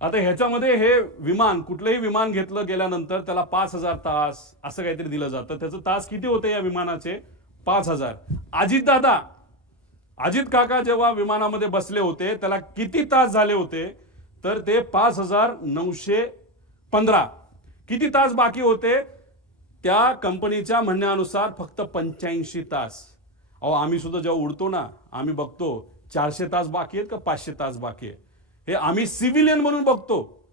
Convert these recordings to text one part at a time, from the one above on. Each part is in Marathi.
आता ह्याच्यामध्ये हे विमान, कुठलंही विमान घेतलं गेल्यानंतर त्याला 5,000 तास असं काहीतरी दिलं जातं. त्याचं तास किती होते या विमानाचे? 5,000. अजितदादा, अजित काका जेव्हा विमानामध्ये बसले होते त्याला किती तास झाले होते? तर ते 5,915. किती तास बाकी होते? त्या कंपनीच्या म्हणण्यानुसार फक्त 85 तास. अहो, आम्ही सुद्धा जेव्हा उडतो ना, आम्ही बघतो 400 तास बाकी आहेत का 500 तास बाकी आहे, हे आम्ही सिव्हिलियन म्हणून बघतो.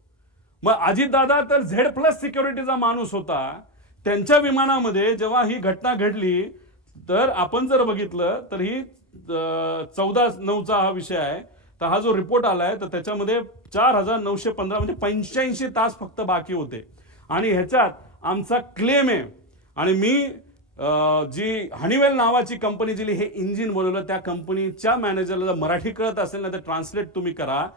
मग अजितदादा तर Z+ सिक्युरिटीचा माणूस होता. त्यांच्या विमानामध्ये जेव्हा ही घटना घडली तर आपण जर बघितलं तर ही 14/9चा हा विषय आहे. तर हा जो रिपोर्ट आलाय तर त्याच्यामध्ये 4,915 म्हणजे 85 तास फक्त बाकी होते. आणि ह्याच्यात आमचा क्लेम आहे. आणि मी जी हनीवेल नावाची कंपनी जी हे इंजिन बनवलं त्या कंपनीच्या मॅनेजरला जर मराठी कळत असेल ना तर ट्रान्सलेट तुम्ही करा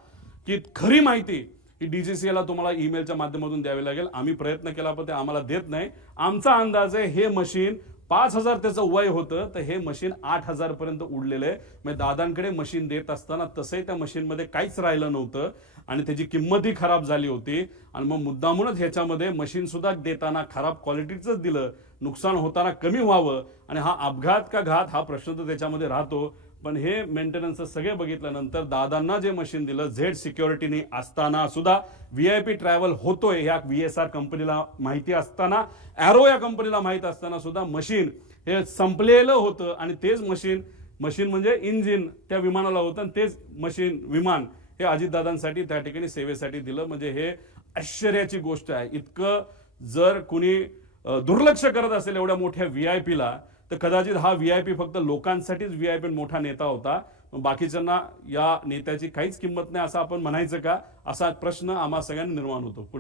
की खरी माहिती ही DGCA तुम्हाला ईमेलच्या माध्यमातून द्यावी लागेल. आम्ही प्रयत्न केला पण ते आम्हाला देत नाही. आमचा अंदाज आहे हे मशीन 5,000 त्याचं वय होतं तर हे मशीन 8,000 पर्यंत उडलेलं आहे. म्हणजे दादांकडे मशीन देत असताना तसंही त्या मशीनमध्ये काहीच राहिलं नव्हतं आणि त्याची किंमतही खराब झाली होती. आणि मग मुद्दामूनच ह्याच्यामध्ये मशीन सुद्धा देताना खराब क्वालिटीचंच दिलं, नुकसान होताना कमी व्हावं. आणि हा अपघात का घात हा प्रश्न तर त्याच्यामध्ये राहतो. पण हे मेंटेनन्स सगळे बघितल्यानंतर दादांना जे मशीन दिलं Z सिक्युरिटीने असताना सुद्धा VIP ट्रॅव्हल होतोय ह्या VSR कंपनीला माहिती असताना, एरो या कंपनीला माहित असताना सुद्धा मशीन हे संपलेलं होतं. आणि तेच मशीन म्हणजे इंजिन त्या विमानाला होतं आणि तेच विमान हे अजितदादांसाठी त्या ठिकाणी सेवेसाठी दिलं. म्हणजे हे आश्चर्याची गोष्ट आहे. इतकं जर कुणी दुर्लक्ष करत असेल एवढ्या मोठ्या VIP ला तर कदाचित हा VIP फक्त लोकांसाठीच VIP मोठा नेता होता. बाकीच्यांना या नेत्याची काहीच किंमत नाही असं आपण म्हणायचं का? असा प्रश्न आम्हा सगळ्यांना निर्माण होतो.